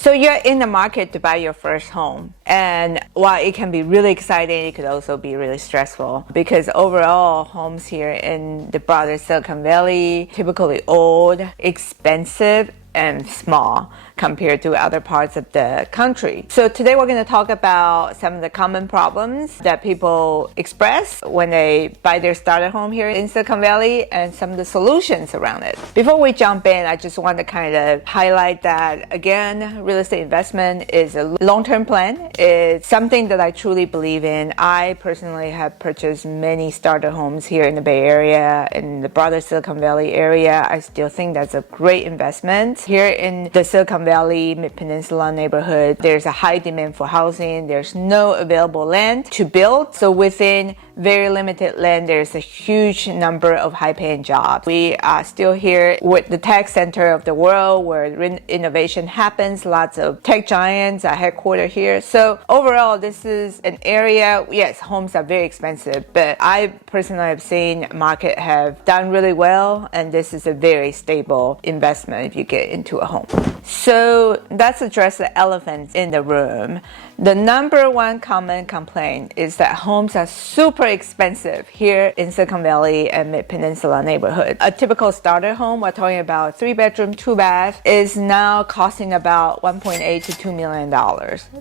So you're in the market to buy your first home. And while it can be really exciting, it could also be really stressful because overall homes here in the broader Silicon Valley, typically old, expensive, and small compared to other parts of the country. So today we're going to talk about some of the common problems that people express when they buy their starter home here in Silicon Valley and some of the solutions around it. Before we jump in, I just want to kind of highlight that, again, real estate investment is a long-term plan. It's something that I truly believe in. I personally have purchased many starter homes here in the Bay Area, in the broader Silicon Valley area. I still think that's a great investment. Here in the Silicon Valley, Mid-Peninsula neighborhood, there's a high demand for housing. There's no available land to build. So within very limited land, there's a huge number of high-paying jobs. We are still here with the tech center of the world where innovation happens. Lots of tech giants are headquartered here. So overall, this is an area, yes, homes are very expensive, but I personally have seen market have done really well, and this is a very stable investment if you get into a home. So let's address the elephant in the room. The number one common complaint is that homes are super expensive here in Silicon Valley and Mid-Peninsula neighborhood. A typical starter home, we're talking about 3-bedroom, 2-bath, is now costing about $1.8 to $2 million.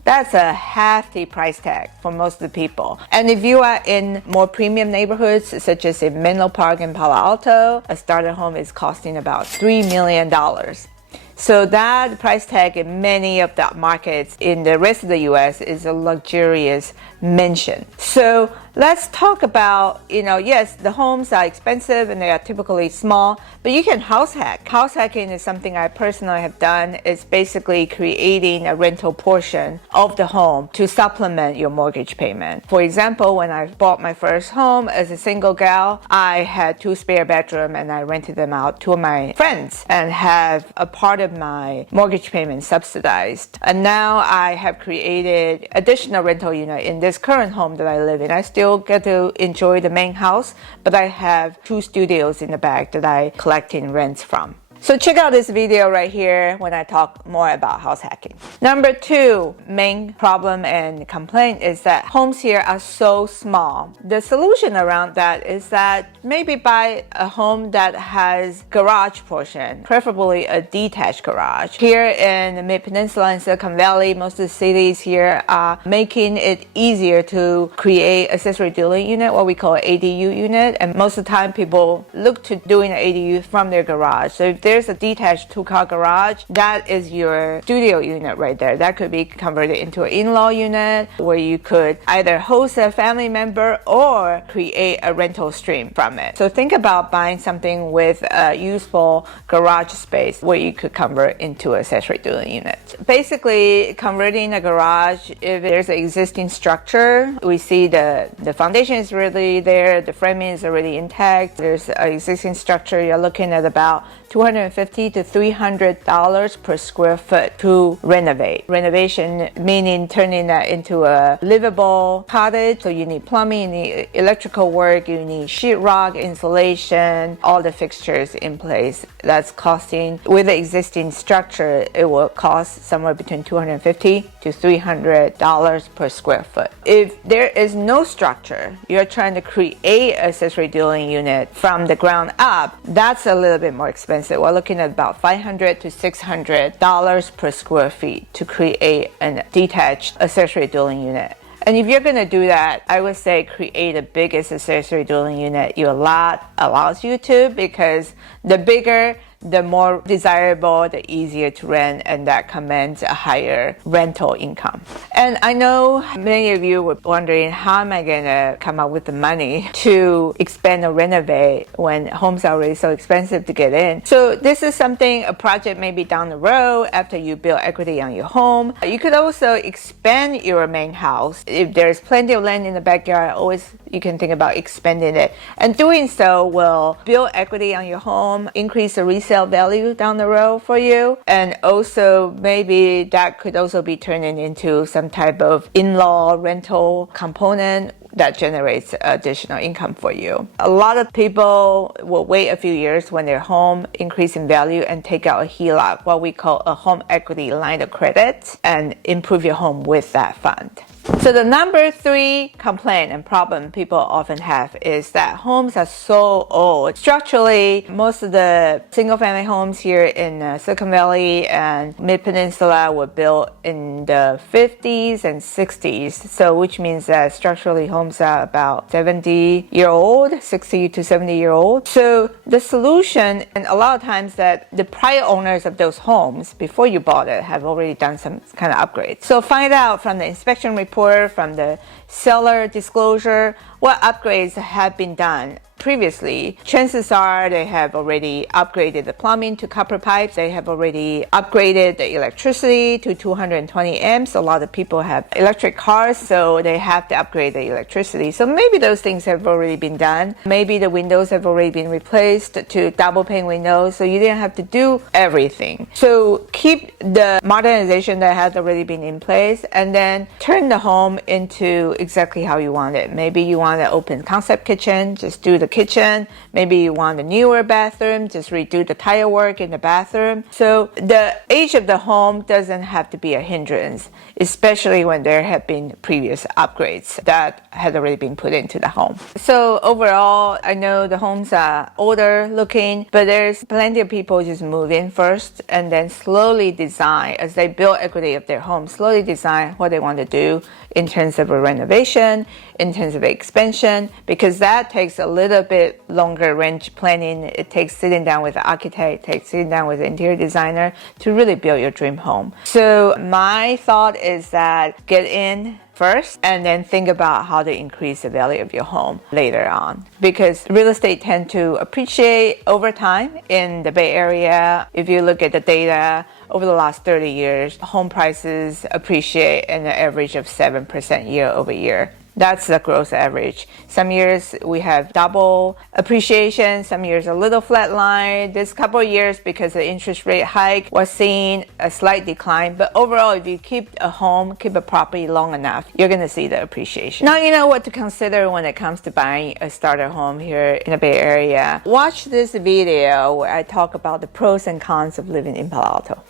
That's a hefty price tag for most of the people. And if you are in more premium neighborhoods, such as in Menlo Park and Palo Alto, a starter home is costing about $3 million. So that price tag in many of the markets in the rest of the US is a luxurious mansion. So let's talk about, yes, the homes are expensive and they are typically small, but you can house hack. House hacking is something I personally have done. It's basically creating a rental portion of the home to supplement your mortgage payment. For example, when I bought my first home as a single gal, I had 2 spare bedrooms and I rented them out to my friends and have a part of my mortgage payment subsidized. And now I have created additional rental unit in this current home that I live in. I still get to enjoy the main house, but I have 2 studios in the back that I collecting rents from. So check out this video right here when I talk more about house hacking. Number 2 main problem and complaint is that homes here are so small. The solution around that is that maybe buy a home that has garage portion, preferably a detached garage. Here in the Mid-Peninsula and Silicon Valley, most of the cities here are making it easier to create accessory dwelling unit, what we call ADU unit. And most of the time people look to doing an ADU from their garage. So if there's a detached 2-car garage, that is your studio unit right there. That could be converted into an in-law unit where you could either host a family member or create a rental stream from it. So think about buying something with a useful garage space where you could convert into an accessory dwelling unit. Basically, converting a garage, if there's an existing structure, we see the foundation is really there, the framing is already intact, there's an existing structure, you're looking at about $250 to $300 per square foot to renovate. Renovation meaning turning that into a livable cottage. So you need plumbing, you need electrical work, you need sheetrock, insulation, all the fixtures in place. That's costing, with the existing structure, it will cost somewhere between $250 to $300 per square foot. If there is no structure, you're trying to create an accessory dwelling unit from the ground up, that's a little bit more expensive. We're looking at about $500 to $600 per square feet to create a detached accessory dwelling unit. And if you're going to do that, I would say create the biggest accessory dwelling unit your lot allows you to, because the bigger, the more desirable, the easier to rent, and that commands a higher rental income. And I know many of you were wondering, how am I going to come up with the money to expand or renovate when homes are already so expensive to get in? So this is something, a project maybe down the road after you build equity on your home. You could also expand your main house. If there's plenty of land in the backyard, always you can think about expanding it. And doing so will build equity on your home, increase the resale value down the road for you, and also maybe that could also be turning into some type of in-law rental component that generates additional income for you. A lot of people will wait a few years when their home increase in value and take out a HELOC, what we call a home equity line of credit, and improve your home with that fund. So the number 3 complaint and problem people often have is that homes are so old. Structurally, most of the single-family homes here in Silicon Valley and Mid-Peninsula were built in the 50s and 60s. So which means that structurally homes are about 70-year-old, 60 to 70-year-old. So the solution, and a lot of times that the prior owners of those homes before you bought it have already done some kind of upgrade. So find out from the inspection report, from the seller disclosure, what upgrades have been done previously. Chances are they have already upgraded the plumbing to copper pipes. They have already upgraded the electricity to 220 amps. A lot of people have electric cars, so they have to upgrade the electricity. So maybe those things have already been done. Maybe the windows have already been replaced to double pane windows, so you didn't have to do everything. So keep the modernization that has already been in place and then turn the home into exactly how you want it. Maybe you want an open concept kitchen, just do the kitchen. Maybe you want a newer bathroom, just redo the tile work in the bathroom. So the age of the home doesn't have to be a hindrance, especially when there have been previous upgrades that had already been put into the home. So overall, I know the homes are older looking, but there's plenty of people just move in first and then slowly design, as they build equity of their home, slowly design what they want to do in terms of a renovation, in terms of expansion, because that takes a little bit longer range planning. It takes sitting down with the architect, it takes sitting down with the interior designer to really build your dream home. So my thought is that get in first and then think about how to increase the value of your home later on, because real estate tends to appreciate over time in the Bay Area. If you look at the data over the last 30 years, home prices appreciate an average of 7% year over year. That's the gross average. Some years we have double appreciation, some years a little flat line. This couple of years, because the interest rate hike, we're seeing a slight decline. But overall, if you keep a home, keep a property long enough, you're going to see the appreciation. Now you know what to consider when it comes to buying a starter home here in the Bay Area. Watch this video where I talk about the pros and cons of living in Palo Alto.